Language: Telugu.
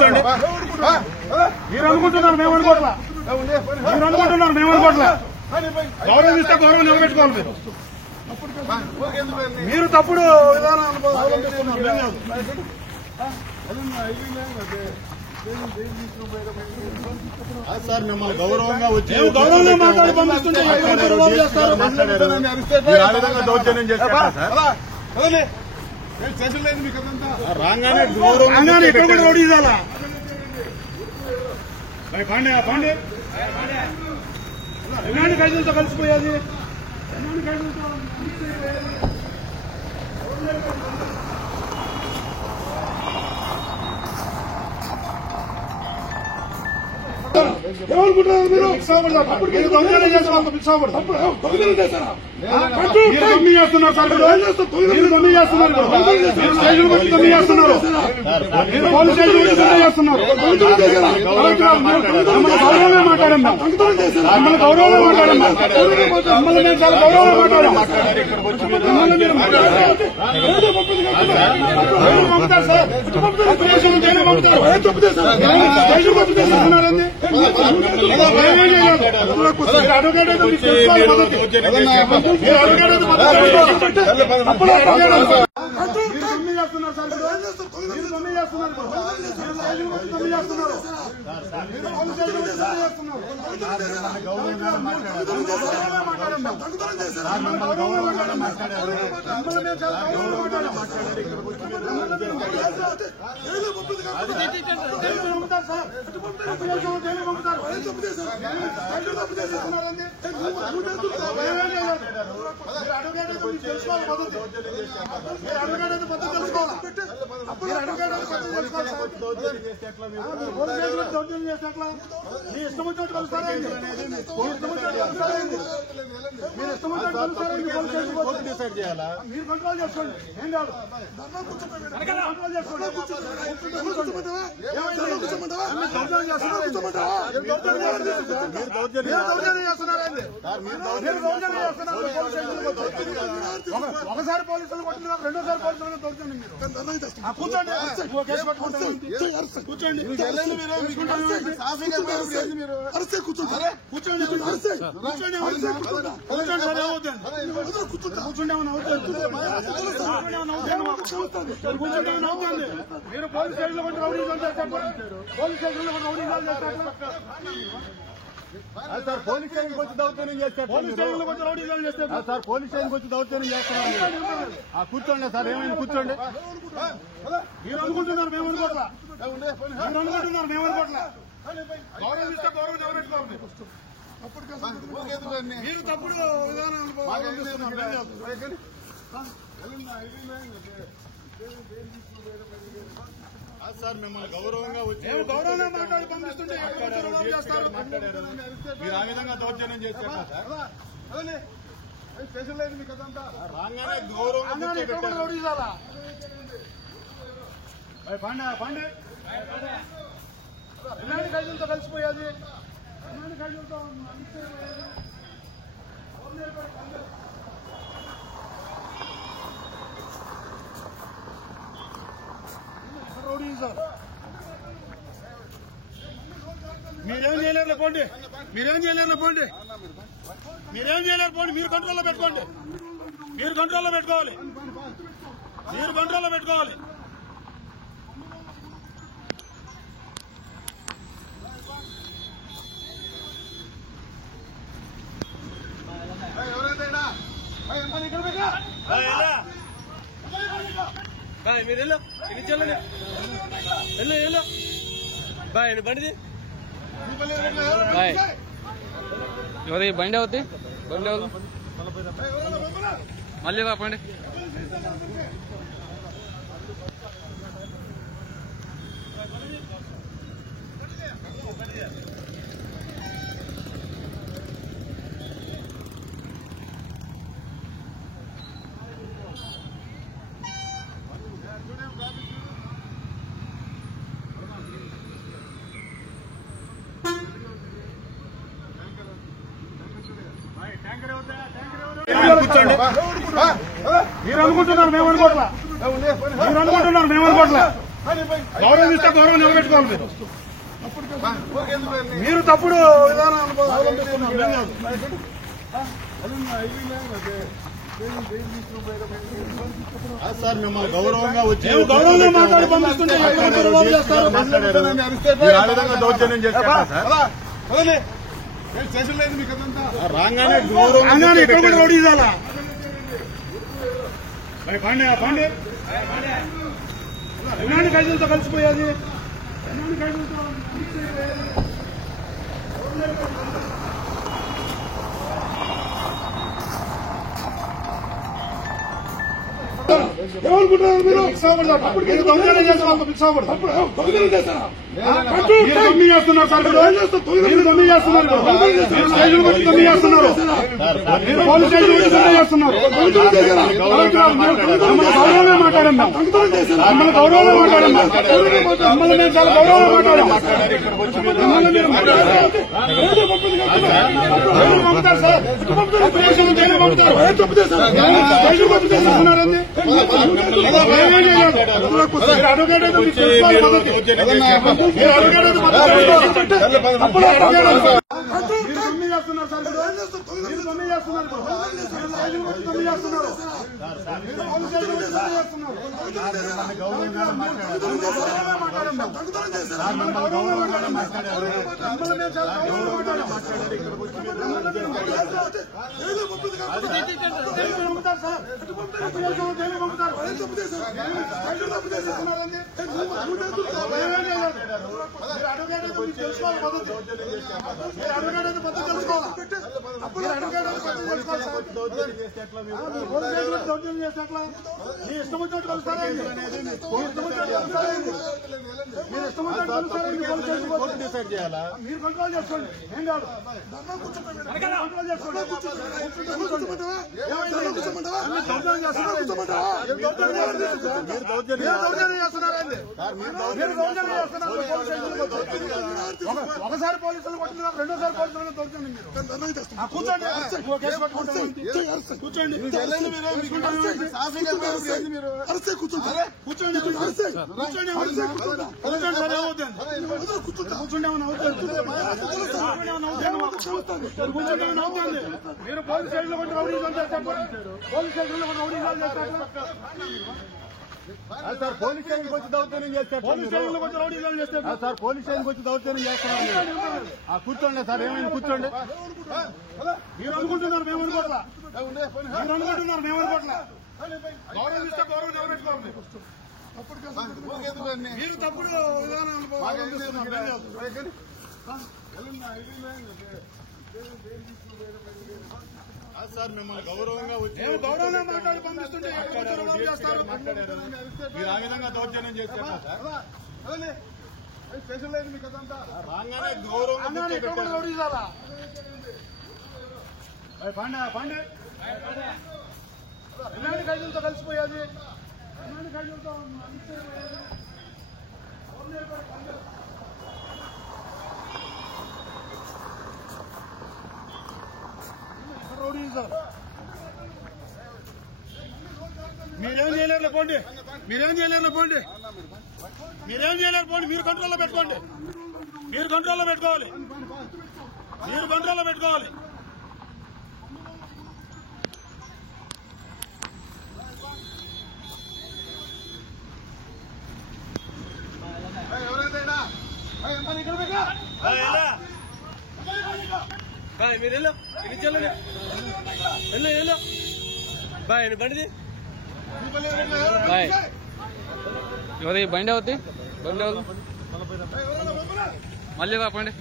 కూర్చోండి. మీరు అనుకుంటున్నారు మేము అనుకోవట్లా, మీరు అనుకుంటున్నారు మేము అనుకోవట్లా. గౌరవం ఇస్తే గౌరవం నిలబెట్టుకోవాలి. మీరు తప్పుడు విధానాలు అవలంబిస్తున్నారు. సార్ మిమ్మల్ని గౌరవంగా వచ్చి గౌరవంగా మాట్లాడి పంపిస్తుంటే దౌర్జన్యం చేస్తారు సార్. రాగానే గౌరవం ఇక్కడ కూడా ఓడిదాలా పాండే పాండే ఎలాంటి ఖైదీలతో కలిసిపోయేది, ఎలాంటి ఖైదీలతో ఏమనుకుంటున్నారు మీరు? మీరు దొంగతనం చేస్తున్నారు, దొంగ చేస్తున్నారు సార్. మీరు దొంగ చేస్తున్నారు, మీరు స్టేషన్ వచ్చి దొంగ చేస్తున్నారు, మీరు పోలీస్ స్టేషన్ వచ్చి దొంగ చేస్తున్నారు. మమ్మల్ని గౌరవంగా మాట్లాడాం, మమ్మల్ని గౌరవంగా మాట్లాడాం, మమ్మల్ని మేము చాలా గౌరవంగా మాట్లాడాం. మమ్మల్ని మీరు పంపుతారు సార్, స్టేషన్ పంపుతారు. స్టేషన్ వచ్చి చేస్తున్నారండి. మీ ఇష్టం వచ్చినట్టు కలుస్తారండి, మీరు ఇష్టం వచ్చినట్టు కలుస్తారండి. మీరు కంట్రోల్ చేసుకోండి, ఏం కాదు. కంట్రోల్ చేసుకోండి. ఒకసారి పోలీసులు కొట్టిన రెండోసారి పోలీసులు దొరుకుతుంది. మీరు కూర్చోండి, కూర్చోండి, మీరు పోలీస్ స్టేషన్లో కొంచెం రౌడీజాలు చేస్తారు, పోలీస్ స్టేషన్లో కొంచెం రౌడీజాలు చేస్తారు సార్. పోలీస్ స్టేషన్కి వచ్చి దౌర్జన్యం చేస్తారు, పోలీస్ స్టేషన్లో కొంచెం రౌడీజాలు చేస్తారు సార్. పోలీస్ స్టేషన్కి వచ్చి దౌర్జన్యం చేస్తున్నారు. కూర్చోండి సార్, ఏమైంది కూర్చోండి. మీరు అనుకుంటున్నారు మేము అనుకోవట్లా, మీరు అనుకుంటున్నారు మేము అనుకోవట్లా. గౌరవం ఇస్తే గౌరవం నిలబెట్టుకోవాలి. మీరు తప్పుడు విధానాలు అవలంబిస్తున్నారు. సార్ మిమ్మల్ని గౌరవంగా వచ్చి గౌరవంగా మాట్లాడి పంపిస్తుంటే మీరు ఆ విధంగా దౌర్జన్యం చేస్తారు సార్. రాగానే గౌరవం రౌడీజాలా పాండే పాండే ఎలాంటి ఖైదీలతో కలిసిపోయేది, ఎలాంటి ఖైదీలతో మీరేం చేయలేరు పోండి, మీరేం చేయలేరు పోండి, మీరేం చేయలేరు పోండి. మీరు కంట్రోల్లో పెట్టుకోండి, మీరు కంట్రోల్లో పెట్టుకోవాలి, మీరు కంట్రోల్లో పెట్టుకోవాలి. మీరు వెళ్ళు, ఇది చెల్లండి, వెళ్ళు వెళ్ళు బాయ్ బండిది బాయ్. ఎవరి బండి అవుతుంది, బండి అవుతుంది మళ్ళీ రా పండి. మీరు అనుకుంటున్నారు మేము అనుకోవట్లా, మీరు అనుకుంటున్నారు మేము అనుకోవట్లా. గౌరవం ఇస్తే గౌరవం నిలబెట్టుకోవాలి మీరు తప్పుడు విధానం అవలంబిస్తున్నారు. సార్ మిమ్మల్ని గౌరవంగా వచ్చి గౌరవంగా మాట్లాడి పంపిస్తుంటే దౌర్జన్యం చేస్తారు రాగానే గౌరవం ఇక్కడ కూడా ఓడిదాలా పాండే పాండే ఎన్నాడు ఖైదీలతో కలిసిపోయేది ఎన్నాడు ఖైదీలతో ఏమనుకుంటున్నారు మీరు? మీరు దొంగతనం చేస్తున్నారు మీరు పోలీస్ స్టేషన్ వచ్చి దొంగ చేస్తున్నారు. గౌరవంగా మాట్లాడాం మిమ్మల్ని గౌరవంగా మాట్లాడాం మిమ్మల్ని మేము చాలా గౌరవంగా మాట్లాడాం మిమ్మల్ని మీరు పంపుతారు సార్ పంపుతారు ఇష్టం వచ్చినట్టు కలుస్తారండి మీరు ఇష్టం వచ్చినట్టు డిసైడ్ చేయాలా మీరు కంట్రోల్ చేసుకోండి ఏం కాదు కంట్రోల్ చేసుకోండి ఒకసారి పోలీసులు కొట్టిన రెండోసారి పోలీసులు దొరికండి మీరు కూర్చోండి కూర్చోండి మీరు పోలీస్ స్టేషన్ లో కూడా రౌడీజం చేస్తారు పోలీస్ స్టేషన్ లో కూడా రౌడీజాలు చేస్తారు సార్ పోలీస్ స్టేషన్కి వచ్చి దౌర్జన్యం చేస్తారు పోలీస్ స్టేషన్ లో కూడా రౌడీజాలు చేస్తారు సార్ పోలీస్ స్టేషన్కి వచ్చి దౌర్జన్యం చేస్తున్నారు కూర్చోండి సార్ ఏమైనా కూర్చోండి మీరు అనుకుంటున్నారు మేము అనుకోవట్లా మీరు అనుకుంటున్నారు మేము అనుకోవట్లా గౌరవం ఇస్తే గౌరవం నిలబెట్టుకోవాలి మీరు తప్పుడు విధానం అవలంబిస్తున్నారు. సార్ మిమ్మల్ని గౌరవంగా వచ్చి గౌరవంగా మాట్లాడి పంపిస్తుంటే మీరు ఆ విధంగా దౌర్జన్యం చేస్తారు రాగానే గౌరవం పాండే పాండే ఎన్నాడు ఖైదీలతో కలిసిపోయేది ఎన్నాడు ఖైదీలతో మీరేం చేయలేరు పోండి మీరేం చేయలేరు పోండి మీరేం చేయలేరు పోండి మీరు కంట్రోల్లో పెట్టుకోండి మీరు కంట్రోల్లో పెట్టుకోవాలి మీరు కంట్రోల్లో పెట్టుకోవాలి మీరు వెళ్ళు వెళ్ళు వెళ్ళు బాయ్ బండిది బాయ్ ఎవరి బండి అవుతుంది బండి అవుతుంది మళ్ళీ పండి